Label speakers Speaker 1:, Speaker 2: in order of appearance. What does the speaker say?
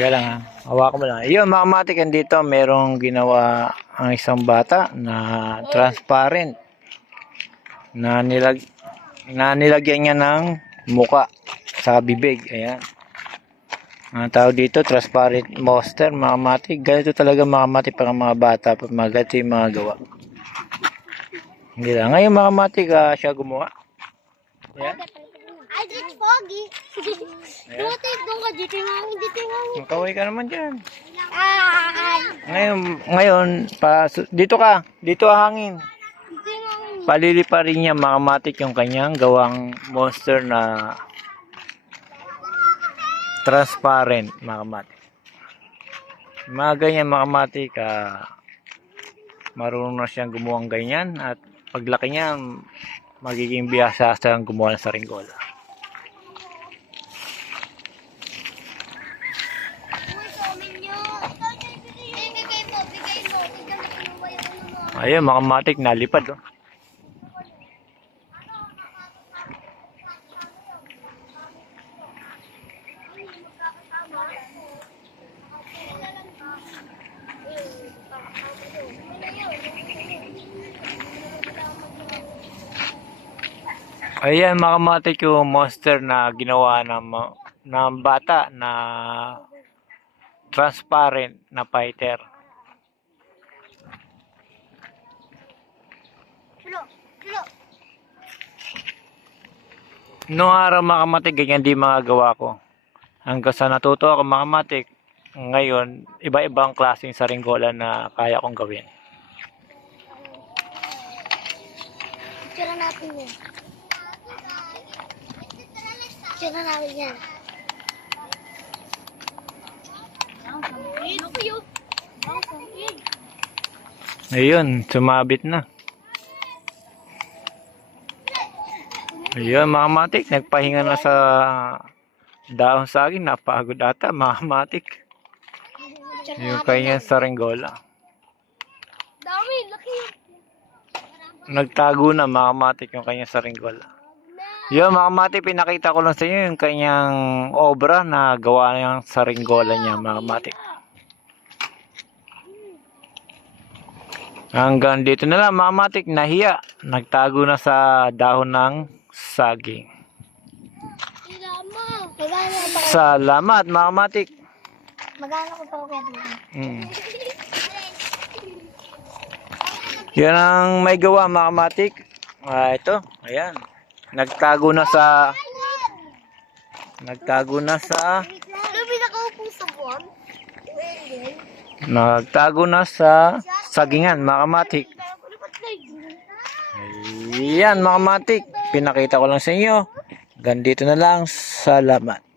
Speaker 1: Teka lang ha. Hawakan mo lang. Yun mga matik, dito merong ginawa ang isang bata na transparent na nilag na nilagyan niya ng muka sa bibig. Ayan. Ang tawag dito, transparent monster, mga matik. Ganito talaga mga matik para mga bata pag mga yung mga gawa. Hindi lang. Ngayon mga matik, ah, siya gumawa. Ayan.
Speaker 2: Ay, it's foggy. Dito, doon ka, dito nga, dito nga.
Speaker 1: Magkaway ka naman dyan.
Speaker 2: Ay,
Speaker 1: Ngayon, ngayon, pa, dito ka, dito ang hangin. Palili pa rin niya mga matik yung kanyang gawang monster na transparent mga matik. Mga ganyan mga matik, ah, marunong na siyang gumawa ng ganyan at paglaki niya, magiging biyasa siyang gumawa ng saringgola.
Speaker 2: Ano mo.
Speaker 1: Ayun, mga matik, nalipad. Oh. Ayan, mga matik yung monster na ginawa ng, ng bata na transparent na fighter. Noong araw mga kamatik, ganyan di mga gawa ko. Hanggang sa natuto ako mga kamatik, ngayon, iba-ibang klaseng saringgola na kaya kong gawin.
Speaker 2: Tira natin yan. Tira natin yan.
Speaker 1: Ayun, sumabit na. Ayun, mga kamatik, nagpahinga na sa dahon sa akin. Napagod ata, mga kamatik. Yung kanyang saringgola.
Speaker 2: Dami, laki.
Speaker 1: Nagtago na mga kamatik yung kanyang saringgola. Yun, mga kamatik, pinakita ko lang sa inyo yung kanyang obra na gawa ng saringgola niya, mga kamatik. Hanggang dito na lang, mga kamatik, nahiya. Nagtago na sa dahon ng saging. Salamat, mga kamatik.
Speaker 2: Magana ko pa ako kaya dito.
Speaker 1: Mm. Yan ang may gawa, mga kamatik. Ah, ito, ayan. Nagtago na sa... Nagtago na sa... Nagtago na sa sagingan, mga kamatik. Ayan, mga kamatik. Pinakita ko lang sa inyo. Gandito na lang. Salamat.